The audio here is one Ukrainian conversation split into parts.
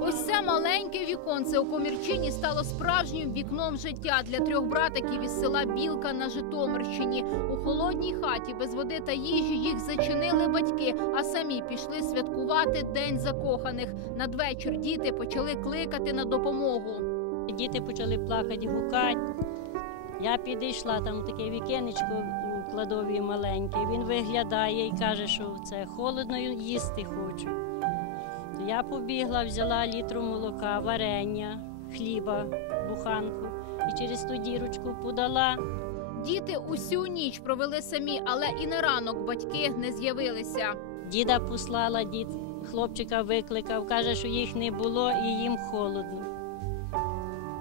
Ось маленьке віконце у комірчині стало справжнім вікном життя для трьох братиків із села Білка на Житомирщині. У холодній хаті без води та їжі їх зачинили батьки, а самі пішли святкувати День закоханих. Надвечір діти почали кликати на допомогу. Діти почали плакати, гукати. Я підійшла, там таке вікенечко у кладові маленьке. Він виглядає і каже, що це холодно їсти хочу. Я побігла, взяла літру молока, варення, хліба, буханку і через ту дірочку подала. Діти усю ніч провели самі, але і на ранок батьки не з'явилися. Діда послала, дід хлопчика викликав, каже, що їх не було і їм холодно.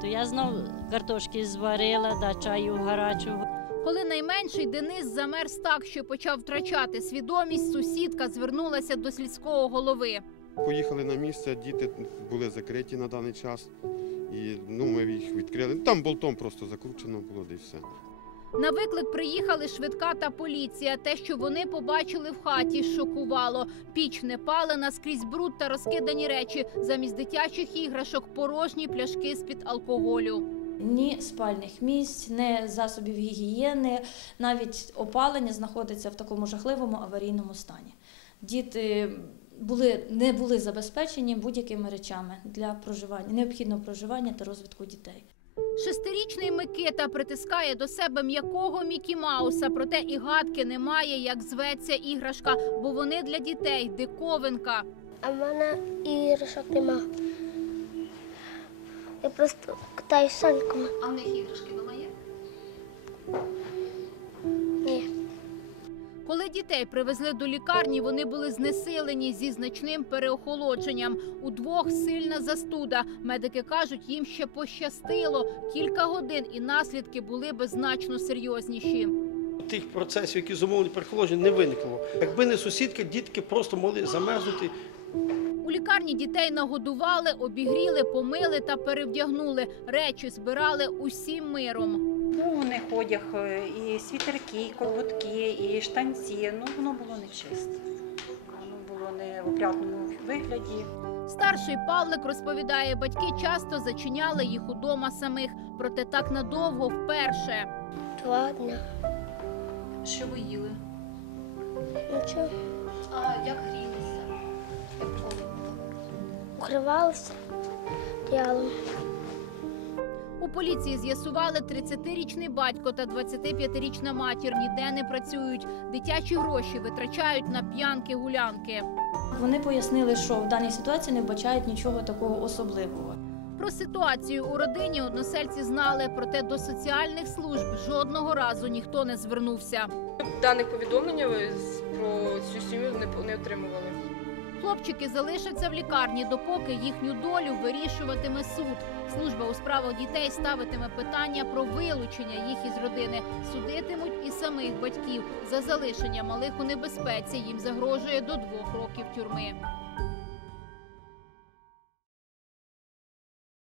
То я знов картошки зварила, да чаю гарячого. Коли найменший Денис замерз так, що почав втрачати свідомість, сусідка звернулася до сільського голови. Поїхали на місце, діти були закриті на даний час. І ну, ми їх відкрили. Там болтом просто закручено було, де все. На виклик приїхали швидка та поліція. Те, що вони побачили в хаті, шокувало. Піч не палена, скрізь бруд та розкидані речі. Замість дитячих іграшок порожні пляшки з-під алкоголю. Ні спальних місць, ні засобів гігієни, навіть опалення знаходиться в такому жахливому аварійному стані. Діти були, не були забезпечені будь-якими речами для проживання, необхідного проживання та розвитку дітей. Шестирічний Микита притискає до себе м'якого Мікі Мауса, проте і гадки немає, як зветься іграшка, бо вони для дітей диковинка. А в мене іграшок нема. Я просто катаюсь санками. А в них іграшки вдома Дітей привезли до лікарні, вони були знесилені зі значним переохолодженням. У двох сильна застуда. Медики кажуть, їм ще пощастило кілька годин, і наслідки були би значно серйозніші. Тих процесів, які зумовлені перехолодження, не виникло. Якби не сусідка, дітки просто могли замерзнути. У лікарні дітей нагодували, обігріли, помили та перевдягнули. Речі збирали усім миром. Ну, у них одяг е, і світерки, і колготки, і штанці. Ну, воно було нечисте. Воно було не в опрятному вигляді. Старший Павлик розповідає, батьки часто зачиняли їх удома самих, проте так надовго вперше. Два дня. Що ви їли? Нічого. А як грілися? Укривалися одіялом. У поліції з'ясували 30-річний батько та 25-річна матір ніде не працюють. Дитячі гроші витрачають на п'янки гулянки. Вони пояснили, що в даній ситуації не вбачають нічого такого особливого. Про ситуацію у родині односельці знали, проте до соціальних служб жодного разу ніхто не звернувся. Даних повідомлення про цю сім'ю не, не отримували. Хлопчики залишаться в лікарні, допоки їхню долю вирішуватиме суд. Служба у справах дітей ставитиме питання про вилучення їх із родини. Судитимуть і самих батьків за залишення малих у небезпеці. Їм загрожує до двох років тюрми.